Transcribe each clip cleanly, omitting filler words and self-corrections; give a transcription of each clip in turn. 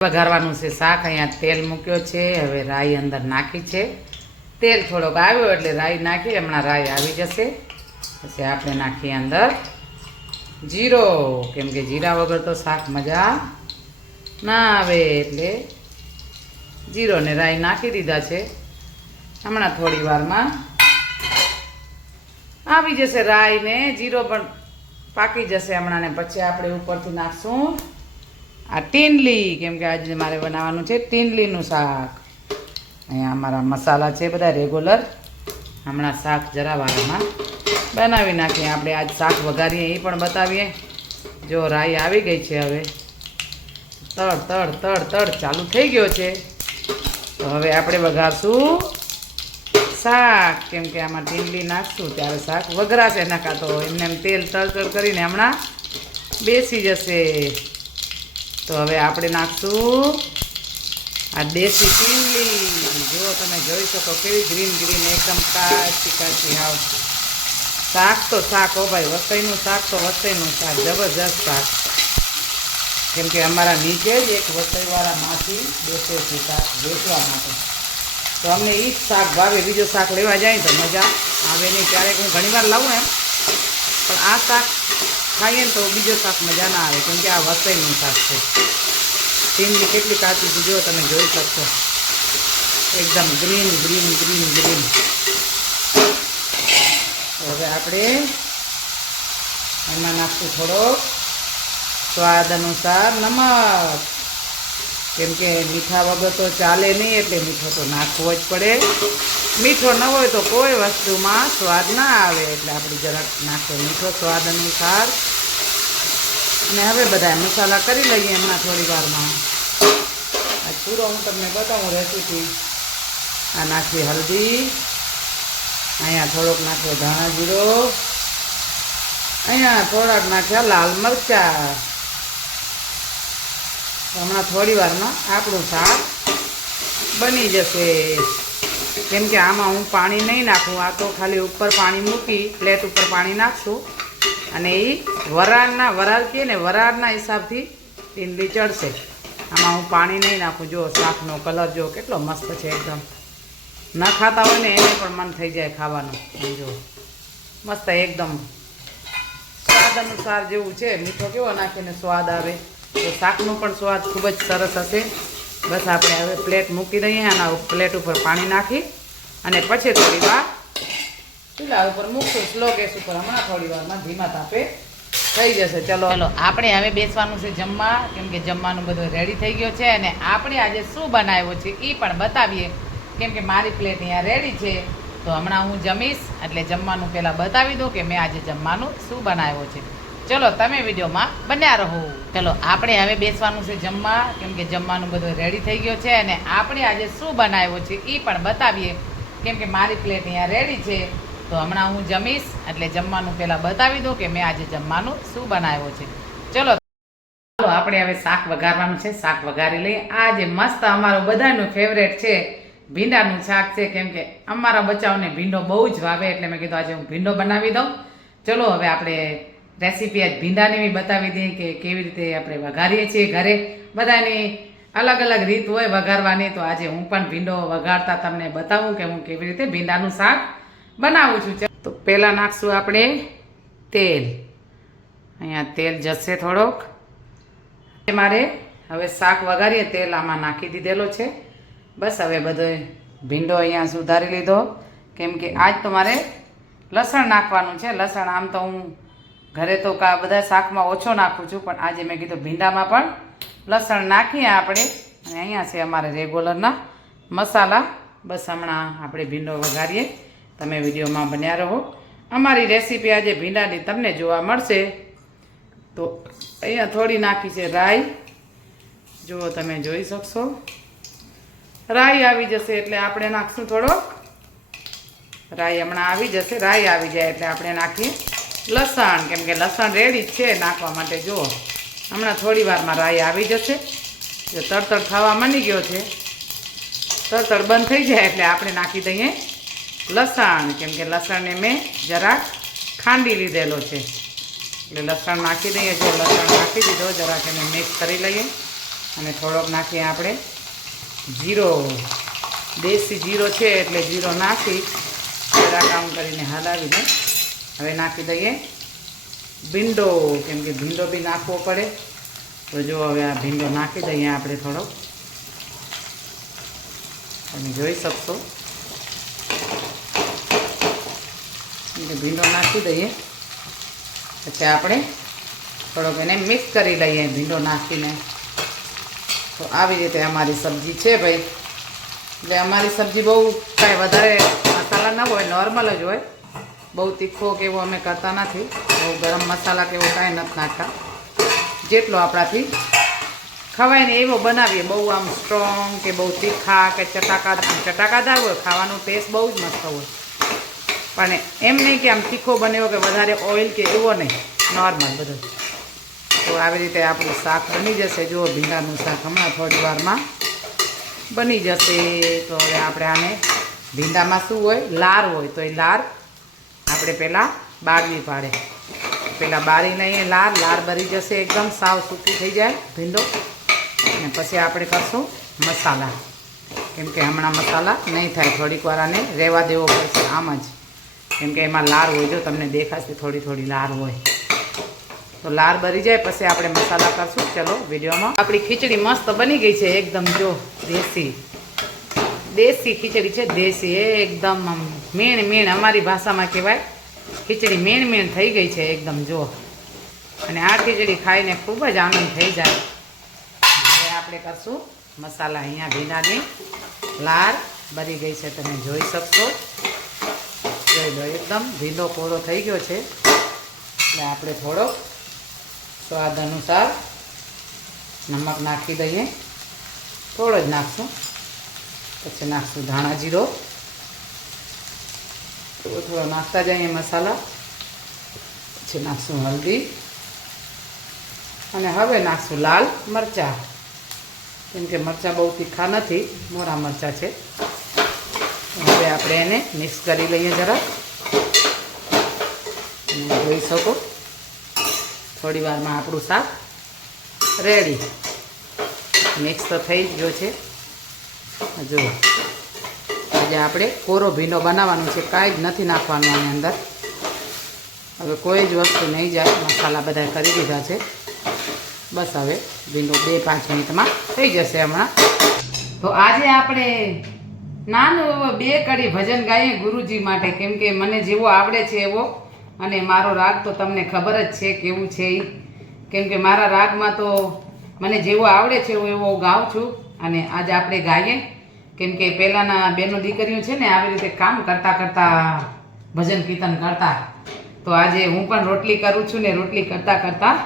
વઘારવાનું છે શાક. અહીંયા તેલ મૂક્યો છે. હવે રાઈ અંદર નાખી છે. તેલ થોડોક આવ્યો એટલે રાઈ નાખી. હમણાં રાઈ આવી જશે. પછી આપણે નાખીએ અંદર જીરો, કેમ કે જીરા વગર તો શાક મજા ના આવે, એટલે જીરો ને રાઈ નાખી દીધા છે. હમણાં થોડી વારમાં આવી જશે રાઈ ને જીરો પણ પાકી જશે હમણાં. ને પછી આપણે ઉપરથી નાખશું આ ટીંડલી, કેમ કે આજે મારે બનાવવાનું છે ટીંડલીનું શાક. અહીંયા અમારા મસાલા છે બધા રેગ્યુલર. હમણાં શાક જરા વારમાં બનાવી નાખીએ. આપણે આજ શાક વઘારીએ એ પણ બતાવીએ. જો રાઈ આવી ગઈ છે. હવે તળ તળ તળ તળ ચાલુ થઈ ગયો છે. તો હવે આપણે વઘારશું શાક, કેમ કે આમાં ટીંડલી નાખશું ત્યારે શાક વઘરાશે. નકા તો એમને એમ તેલ તળ તળ કરીને હમણાં બેસી જશે. તો હવે આપણે નાખશું આ દેશી ટીંડલી. જો તમે જોઈ શકો કેવી ગ્રીન ગ્રીન એકદમ કાચી કાચી હાવ. શાક તો શાક હો ભાઈ, વસઈનું શાક તો વસઈનું શાક, જબરજસ્ત શાક. કેમ કે અમારા નીચે જ એક વસઈવાળા માસી બેસે છે શાક વેચવા માટે. તો અમને એ જ શાક ભાવે. બીજું શાક લેવા જાય તો મજા આવે નહીં. ક્યારેક હું ઘણીવાર લાવું એમ, પણ આ શાક ખાઈએ ને તો બીજો શાક મજા ના આવે, કેમ કે આ વસઈનું શાક છે. ટીંડલી કેટલી કાચી છે જો તમે જોઈ શકશો. એકદમ ગ્રીન ગ્રીન ગ્રીન ગ્રીન. હવે આપણે એમાં નાખશું થોડોક સ્વાદ અનુસાર નમક, કેમ કે મીઠા વગર તો ચાલે નહીં, એટલે મીઠો તો નાખવો જ પડે. મીઠો ન હોય તો કોઈ વસ્તુમાં સ્વાદ ના આવે, એટલે આપણે જરાક નાખીએ મીઠો સ્વાદ અનુસાર. અને હવે બધા મસાલા કરી લઈએ હમણાં થોડી વારમાં. આજ પૂરો હું તમને બતાવું રેસીપી. આ નાખીએ હલ્દી, અહીંયા થોડોક નાખ્યો ધાણા જીરો, અહીંયા થોડાક નાખ્યા લાલ મરચાં. હમણાં થોડી વારમાં આપણું શાક બની જશે. કેમ કે આમાં હું પાણી નહીં નાખું, આ તો ખાલી ઉપર પાણી મૂકી પ્લેટ ઉપર પાણી નાખશું અને એ વરાળ કહે ને વરાળના હિસાબથી ટીંડલી ચડશે. આમાં હું પાણી નહીં નાખું. જો શાકનો કલર જો કેટલો મસ્ત છે એકદમ. ન ખાતા હોય ને એને પણ મન થઈ જાય ખાવાનું. જો મસ્ત એકદમ સ્વાદ અનુસાર જેવું છે. મીઠો કેવો નાખીને સ્વાદ આવે, તો શાકનું પણ સ્વાદ ખૂબ જ સરસ હશે. બસ આપણે હવે પ્લેટ મૂકી દઈએ. આના પ્લેટ ઉપર પાણી નાખી અને પછી થોડી વાર ચૂલા ઉપર મૂકશું સ્લો ગેસ ઉપર. હમણાં થોડી વારમાં ધીમા તાપે થઈ જશે. ચલો આપણે હવે બેસવાનું છે જમવા, કેમ કે જમવાનું બધું રેડી થઈ ગયો છે. અને આપણે આજે શું બનાવ્યું છે એ પણ બતાવીએ, કેમ કે મારી પ્લેટ અહીંયા રેડી છે. તો હમણાં હું જમીશ એટલે જમવાનું પહેલાં બતાવી દઉં કે મેં આજે જમવાનું શું બનાવ્યું છે. ચલો તમે વિડીયોમાં બન્યા રહો. ચલો આપણે હવે બેસવાનું છે જમવા, કેમ કે જમવાનું બધું રેડી થઈ ગયો છે. અને આપણે આજે શું બનાવ્યું છે એ પણ બતાવીએ, કેમ કે મારી પ્લેટ અહીંયા રેડી છે. તો હમણાં હું જમીશ એટલે જમવાનું પહેલાં બતાવી દઉં કે મેં આજે જમવાનું શું બનાવ્યું છે. ચલો આપણે હવે શાક વઘારવાનું છે. શાક વઘારી લઈએ. આ જે મસ્ત અમારું બધાનું ફેવરેટ છે ભીંડાનું શાક છે, કેમ કે અમારા બચ્ચાઓને ભીંડો બહુ જ ભાવે, એટલે મેં કીધું આજે હું ભીંડો બનાવી દઉં. ચલો હવે આપણે રેસીપી આજ ભીંડાની બી બતાવી દઈએ કે કેવી રીતે આપણે વઘારીએ છીએ ઘરે. બધાની અલગ અલગ રીત હોય વઘારવાની. તો આજે હું પણ ભીંડો વઘારતા તમને બતાવું કે હું કેવી રીતે ભીંડાનું શાક બનાવું છું. તો પહેલાં નાખશું આપણે તેલ. અહીંયા તેલ જશે થોડોક. મારે હવે શાક વઘારીએ તેલ આમાં નાખી દીધેલો છે. બસ હવે બધો ભીંડો અહીંયા સુધારી લીધો, કેમ કે આજ તો મારે લસણ નાખવાનું છે. લસણ આમ તો હું ઘરે તો બધા શાકમાં ઓછો નાખું છું, પણ આજે મેં કીધું ભીંડામાં પણ લસણ નાખીએ આપણે. અને અહીંયા છે અમારે રેગ્યુલરના મસાલા. બસ હમણાં આપણે ભીંડો વઘારીએ. તમે વિડીયોમાં બન્યા રહો. અમારી રેસીપી આજે ભીંડાની તમને જોવા મળશે. તો અહીંયા થોડી નાખી છે રાઈ. જુઓ તમે જોઈ શકશો. રાઈ આવી જશે એટલે આપણે નાખશું થોડોક. રાઈ હમણાં આવી જશે. રાઈ આવી જાય એટલે આપણે નાખીએ લસણ, કેમ કે લસણ રેડી જ છે નાખવા માટે. જુઓ હમણાં થોડી વારમાં રાઈ આવી જશે. જો તડતડ થવા માંડી ગયો છે, તડતડ બંધ થઈ જાય એટલે આપણે નાખી દઈએ લસણ, કેમ કે લસણને મેં જરાક ખાંડી લીધેલો છે. એટલે લસણ નાખી દઈએ. જો લસણ નાખી દીધો, જરાક એને મિક્સ કરી લઈએ. અને થોડોક નાખીએ આપણે જીરો. દેશી જીરો છે એટલે જીરો નાખી જરા કામ કરીને હલાવીને હવે નાખી દઈએ ભીંડો, કેમ કે ભીંડો બી નાખવો પડે. તો જો હવે આ ભીંડો નાખી દઈએ આપણે થોડોક, તમે જોઈ શકશો. ભીંડો નાખી દઈએ પછી આપણે થોડોક એને મિક્સ કરી લઈએ ભીંડો નાખીને. તો આવી રીતે અમારી સબ્જી છે ભાઈ. એટલે અમારી સબ્જી બહુ કાંઈ વધારે મસાલા ન હોય, નોર્મલ જ હોય. બહુ તીખો કે એવો અમે કરતા નથી, બહુ ગરમ મસાલા કે એવું કાંઈ નથી નાખતા. જેટલો આપણાથી ખવાય ને એવો બનાવીએ. બહુ આમ સ્ટ્રોંગ કે બહુ તીખા કે ચટાકાદાર હોય, ખાવાનો ટેસ્ટ બહુ જ મસ્ત હોય. પણ એમ નહીં કે આમ તીખો બન્યો કે વધારે ઓઇલ કે એવો નહીં, નોર્મલ બધું. તો આવી રીતે આપણું શાક બની જશે. જુઓ ભીંડાનું શાક હમણાં થોડી વારમાં બની જશે. તો હવે આપણે આને ભીંડામાં શું હોય, લાર હોય, તો એ લાર આપણે પહેલાં બાળવી પાડે. પહેલાં બાળી લઈએ લાર બરી જશે, એકદમ સાવ સૂકી થઈ જાય ભીંડો. અને પછી આપણે કરશું મસાલા, કેમ કે હમણાં મસાલા નહીં થાય, થોડીક વાર આને રહેવા દેવો પડશે આમ જ, કેમ કે એમાં લાર હોય. જો તમને દેખાશે થોડી થોડી લાર હોય. તો લાર બરી જાય પછી આપણે મસાલા કરશું. ચલો વિડીયોમાં. આપણી ખીચડી મસ્ત બની ગઈ છે એકદમ. જો દેશી ખીચડી છે, દેશી એકદમ મીણ અમારી ભાષામાં કહેવાય. ખીચડી મીણ થઈ ગઈ છે એકદમ. જો અને આ ખીચડી ખાઈને ખૂબ જ આનંદ થઈ જાય. હવે આપણે કરશું મસાલા. અહીંયા ભીંડાની લાર બરી ગઈ છે, તમે જોઈ શકશો. જોઈ લો એકદમ ભીંડો કોરો થઈ ગયો છે. એટલે આપણે થોડોક સ્વાદ અનુસાર નમક નાખી દઈએ, થોડો જ નાખશું. પછી નાખશું ધાણા જીરો, થોડો નાખતા જઈએ મસાલા. પછી નાખશું હલ્દી અને હવે નાખશું લાલ મરચાં, કેમ કે મરચાં બહુ તીખા નથી, મોરા મરચાં છે. હવે આપણે એને મિક્સ કરી લઈએ જરા. જોઈ શકો થોડી વારમાં આપણું શાક રેડી. મિક્સ તો થઈ જ ગયો છે. જો આજે આપણે કોરો ભીંડો બનાવવાનો છે, કાંઈ જ નથી નાખવાનું આની અંદર. હવે કોઈ જ વસ્તુ નહીં જાય, મસાલા બધા કરી દીધા છે. બસ હવે ભીંડો 2-5 મિનિટમાં થઈ જશે હમણાં. તો આજે આપણે નાનું એવો 2 કડી ભજન ગાઈએ ગુરુજી માટે, કેમ કે મને જેવો આવડે છે એવો. અને મારો રાગ તો તમને ખબર જ છે કેવું છે એ, કેમ કે મારા રાગમાં તો મને જેવો આવડે છે એવો ગાઉં છું. અને આજે આપણે ગાઈએ, કેમ કે પહેલાંના બેનો દીકરીઓ છે ને આવી રીતે કામ કરતાં ભજન કીર્તન કરતા. તો આજે હું પણ રોટલી કરું છું ને રોટલી કરતાં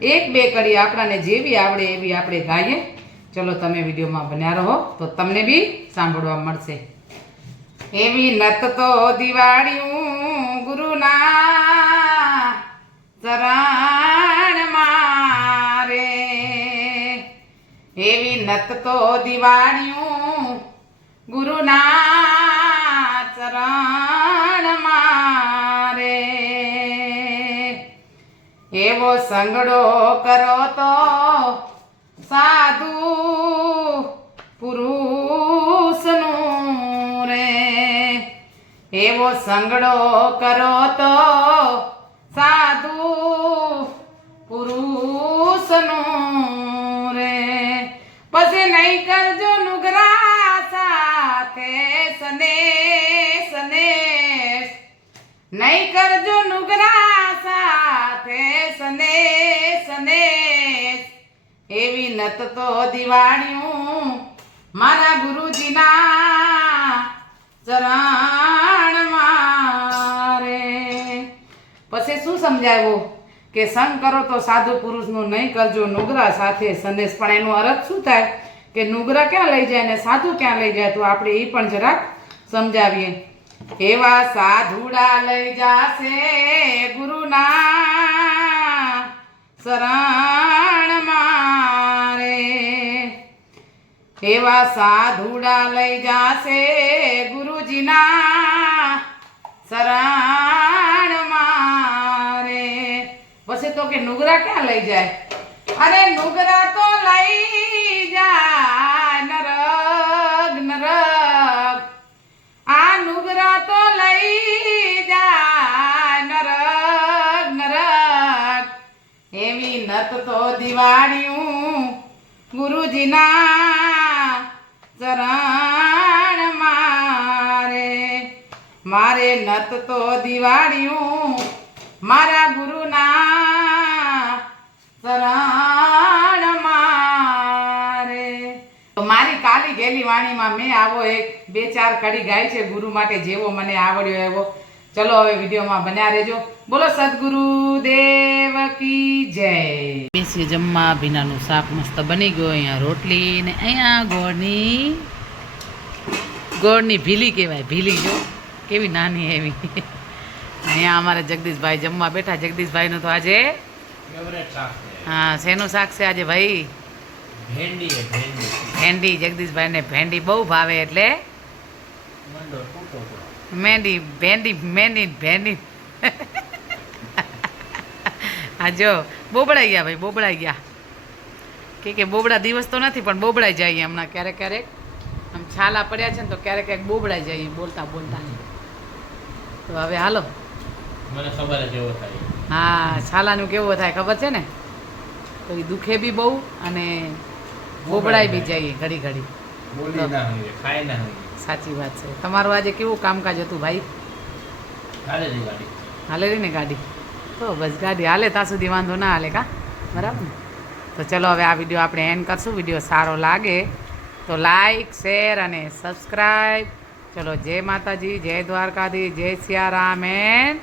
1-2 કડી આપણાને જેવી આવડે એવી આપણે ગાઈએ. ચલો તમે વિડીયોમાં બન્યા રહો તો તમને બી સાંભળવા મળશે. એવી નત તો દિવાળીયું ગુરુના ચરણ મારે, એવી નત તો દિવાળીયું ગુરુના ચરણ મારે. એવો સંગડો કરો તો સાધુ પુરુષનું રે, એવો સંગડો કરો તો સાધુ પુરુષનું રે. પછી નહીં કરજો નુગરા સાથે સનેસ, નહીં કરજો નુગરા સાથે સનેસ. એવી નત તો દિવાળીયું મારા ગુરુજીના ચરણ મારે. પછી શું સમજાવ્યું કે સંગ કરો તો સાધુ પુરુષનું, નહીં કરજો નુગરા સાથે સંદેશ. પણ એનો અર્થ શું થાય કે નુગરા ક્યાં લઈ જાય ને સાધુ ક્યાં લઈ જાય, તો આપણે એ પણ જરાક સમજાવીએ. એવા સાધુડા લઈ જાશે ગુરુના શરણ મારે, એવા સાધુડા લઈ જાશે ગુરુજીના શરણ મારે. પછી તો કે નુગરા ક્યાં લઈ જાય, અરે નુગરા તો લઈ જાય નરગ નરગ, આ નુગરા તો લઈ જાય નરગ નરગ, એવી નત તો દિવાળીયું ગુરુજીના ચરણ મારે નત તો દિવાળીયું મારા ગુરુના ચરણ મારે. તો મારી કાલી ગેલી વાણીમાં મેં આવો એક બે ચાર કડી ગાય છે ગુરુ માટે, જેવો મને આવડ્યો એવો. ચલો હવે વિડીયોમાં બન્યા રહેજો. બોલો સદગુરુ દેવ કી જય. બેસી જમવા, ભીનાનું શાક મસ્ત બની ગયું. અહીંયા રોટલી ને અહીંયા ગોળની ભીલી કહેવાય, ભીલી જો કેવી નાની એવી. અહીંયા અમારે જગદીશભાઈ જમવા બેઠા. જગદીશભાઈનું તો આજે હા શેનું શાક છે આજે ભાઈ? ભેંડી. જગદીશભાઈને ભેંડી બહુ ભાવે એટલે ભેંડી. હા જો બોબડાઈ ગયા ભાઈ, બોબડાઈ ગયા. કે બોબડા દિવસ તો નથી પણ બોબડાઈ જાય હમણાં ક્યારેક ક્યારેક. આમ છાલા પડ્યા છે ને તો ક્યારેક ક્યારેક બોબડાઈ જાય બોલતા બોલતા. તો હવે હાલો, મને ખબર જ એવો થાય. હા છાલાનું કેવું થાય ખબર છે ને, તો એ દુખે બી બહુ અને બોબડાઈ બી જાય ઘડી ઘડી. બોલી ના હોય, ખાય ના હોય. સાચી વાત છે. તમારું આજે કેવું કામકાજ હતું ભાઈ? હાલેરી ગાડી. હાલેરી ને ગાડી? તો બસ ગાડી હાલે ત્યાં સુધી વાંધો ના હાલે કા? બરાબર ને? તો ચલો હવે આ વિડીયો આપણે એન્ડ કરશું. વિડીયો સારો લાગે તો લાઈક શેર અને સબસ્ક્રાઈબ. ચલો જય માતાજી, જય દ્વારકાધીશ, જય સિયારામ એન્ડ